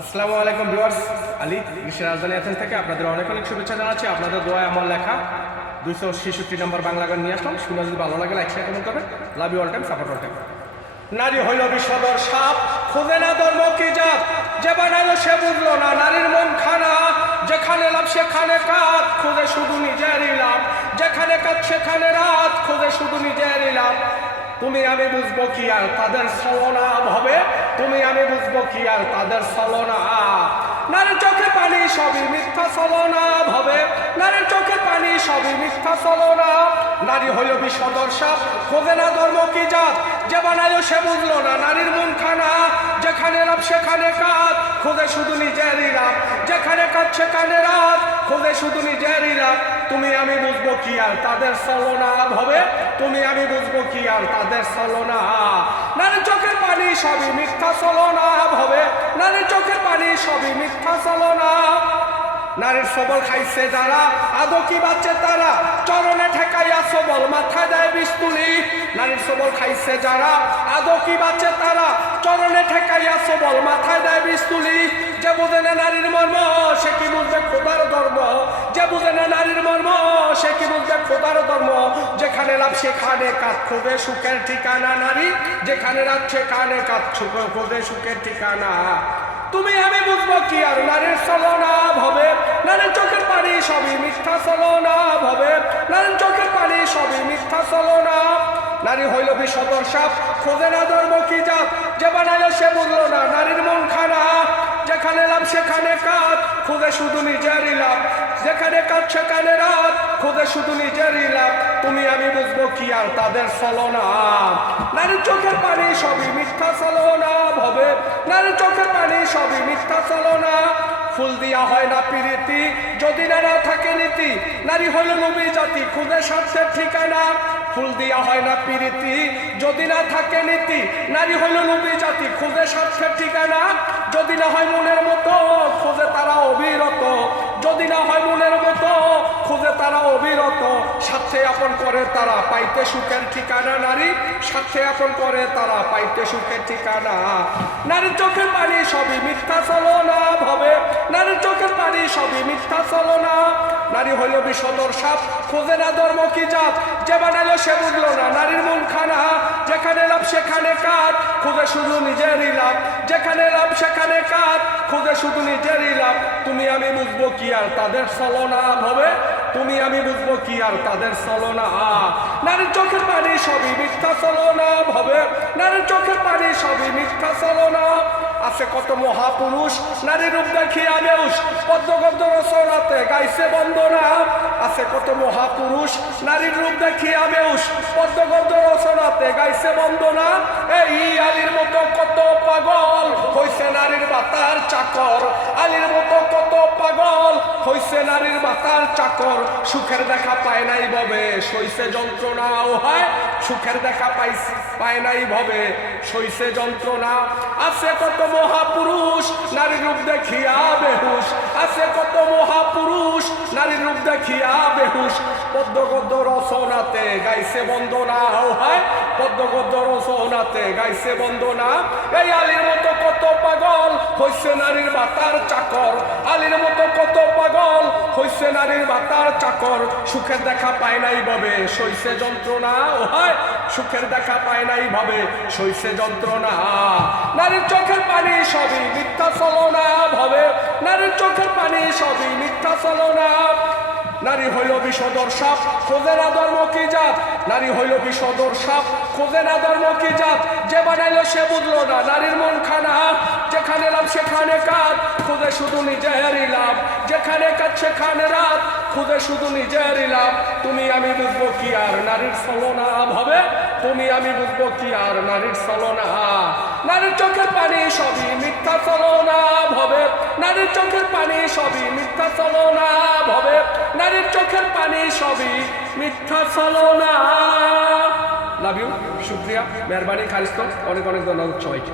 আসসালামু আলাইকুম ভিউয়ার্স, আলী বিশ্বের রাজধানী এথেন্স থেকে আপনাদের অনেক অনেক শুভেচ্ছা জানাচ্ছি। আপনাদের দোয়ায় আমার লেখা 266 নম্বর বাংলা গান নিয়ে আসলাম। শুনে যদি ভালো লাগে লাইক শেয়ার কমেন্ট করবেন। Love you all time, support all time. নারী হইল বিষদর সাপ, খোঁজে না ধর্ম কি জাত, যে বানালো সে বুঝলো না নারীর মন খানা। যেখানে লাভ সেখানে কাজ, খোঁজে শুধু নিজেরই লাভ, যেখানে কাজ সেখানে রাত, খোঁজে শুধু নিজেরই লাভ। তুমি আমি বুঝবো কি আর তাদের ছলনা হবে, তুমি আমি বুঝবো কি আর তাদের ছলনা। নারীর চোখে পানি সবই মিথ্যা ছলনা হবে, নারীর চোখে পানি সবই মিথ্যা ছলনা। নারী হইল বিষদর সাপ, খোঁজে না ধর্ম কি জাত, যে বানালো সে বুঝলো না নারীর মন খানা। যেখানে লাভ সেখানে কাজ, খোঁজে শুধু নিজেরই লাভ, যেখানে কাজ সেখানে রাত, খোঁজে শুধু নিজেরই লাভ। তুমি আমি বুঝবো কি আর তাদের ছলনা হবে, তুমি আমি বুঝবো কি আর তাদের ছলনা। নারীর চোখের পানি সবই মিথ্যা ছলনা হবে, নারীর চোখের পানি সবই মিথ্যা ছলনা। নারীর সবল খাইছে যারা, আদৌ কি বাচ্চে তারা, চরণে ঠেকাইয়া সবল মাথায় দেয় বিস্তুলি। নারীর সবল খাইছে যারা, আদৌ কি বাচ্চে তারা, চরণে ঠেকাইয়া সবল মাথায় দেয় বিস্তুলি। যে বুঝে না নারীর মর্ম, সে কি বুঝবে খোদার ধর্ম, যে বুঝে না নারীর মর্ম, সে কি বুঝবে খোদার ধর্ম। যেখানে লাভ সেখানে কাজ, খোঁজে সুখের ঠিকানা নারী, যেখানে রাত সেখানে কাজ, খোঁজে সুখের ঠিকানা। তুমি আমি বুঝবো কি আর নারীর ছলনা হবে, নারীর চোখের পানি সবই মিথ্যা ছলনা হবে, নারীর চোখের পানি সবই মিথ্যা ছলনা। নারী হইল বিষদর সাপ, খোঁজে না ধর্ম কি জাত, যে বানাইলো সে বুঝলো না নারীর মন খানা। যেখানে লাভ সেখানে কাজ, খোঁজে শুধু নিজেরই লাভ, যেখানে কাজ সেখানে রাত, খোঁজে শুধু নিজেরই লাভ। তুমি আমি বুঝবো কি আর তাদের ছলনা। নারীর চোখের পানি সবই মিথ্যা ছলনা হবে, নারীর চোখের পানি সবই মিথ্যা ছলনা। ফুল দিয়া হয় না প্রীতি, যদি না থাকে নীতি, নারী হইল নবী জাতি, খুদে স্বার্থের ঠিকানা। ফুল দিয়া হয় না প্রীতি, যদি না থাকে নীতি, নারী হইল নবী জাতি, খুদে স্বার্থের ঠিকানা। যদি না হয় মনের মতো, খোঁজে তারা অবিরত, যদি না হয় মনের মতো, খোঁজে তারা অবিরত। স্বার্থে আপন করে তারা পাইতে সুখের ঠিকানা নারী, স্বার্থে আপন করে তারা পাইতে সুখের ঠিকানা। নারীর চোখের পানি সবই মিথ্যা ছলনা হবে, নারীর চোখের পানি সবই মিথ্যা ছলনা। নারী হইল বিষদর সাপ, খোঁজে না ধর্ম কি জাত, যে বানাইলো সে বুঝলো না নারীর মন খানা। যেখানে লাভ সেখানে কাজ, খোঁজে শুধু নিজেরই লাভ, যেখানে লাভ সেখানে কাজ, খোঁজে শুধু নিজেরই লাভ। তুমি আমি বুঝবো কি আর তাদের ছলনা হবে, তুমি আমি বুঝবো কি আর তাদের ছলনা। নারীর চোখের পানি সবই মিথ্যা ছলনা হবে, নারীর চোখের পানি সবই মিথ্যা ছলনা। আছে কত মহাপুরুষ নারীর রূপ দেখিয়া বেউস, পদ্মগদ্য রচনাতে গাইছে বন্দনা। আছে কত মহাপুরুষ নারীর রূপ দেখিয়া বেউস, পদ্মগদ্য রচনাতে গাইছে বন্দনা। এই আলীর মতো কত পাগল হইছে নারীর বাতার চাকর, আলীর মতো কত পাগল হইছে নারীর বাতার চাকর। সুখের দেখা পায় নাই ভবে, সইছে যন্ত্রণা ও হয়, সুখের দেখা পায় নাই ভবে, সইছে যন্ত্রণা। আছে কত মহাপুরুষ নারীর রূপ দেখিয়া বেহুশ, আছে কত মহাপুরুষ নারীর রূপ দেখিয়া বেহুশ। পদ্মগদ্য রচনাতে গাইছে বন্দনা ও হয়, পদ্মগদ্য রচনাতে গাইছে বন্দনা। এই আলীর মতো কত পাগল হইছে নারীর বাতার চাকর, আলীর মতো কত পাগল হইছে নারীর বাতার চাকর। সুখের দেখা পায় নাই ভবে, সইছে যন্ত্রণা ও হয়, সুখের দেখা পায় নাই ভবে, সইছে যন্ত্রণা। নারীর চোখের পানি সবই মিথ্যা ছলনা হবে, নারীর চোখের পানি সবই মিথ্যা ছলনা। নারী হইল বিষদর সাপ, খোঁজে না ধর্ম কি জাত, নারী হইল বিষদর সাপ, খোঁজে না ধর্ম কি জাত, যে বানাইলো সে বুঝলো না নারীর মন খানা। যেখানে লাভ সেখানে কাজ, খোঁজে শুধু নিজেরই লাভ, যেখানে কাজ সেখানে রাত, খোঁজে শুধু নিজেরই লাভ। তুমি আমি বুঝবো কি আর নারীর ছলনা হবে, তুমি আমি বুঝবো কি আর নারীর ছলনা। নারীর চোখের পানি সবই মিথ্যা ছলনা হবে, নারীর চোখের পানি সবই মিথ্যা ছলনা হবে, নারীর চোখের পানি সবই মিথ্যা ছলনা। লাভ ইউ, শুক্রিয়া, মেহরবানি, খালিস্ত, অনেক অনেক ধন্যবাদ সবাইকে।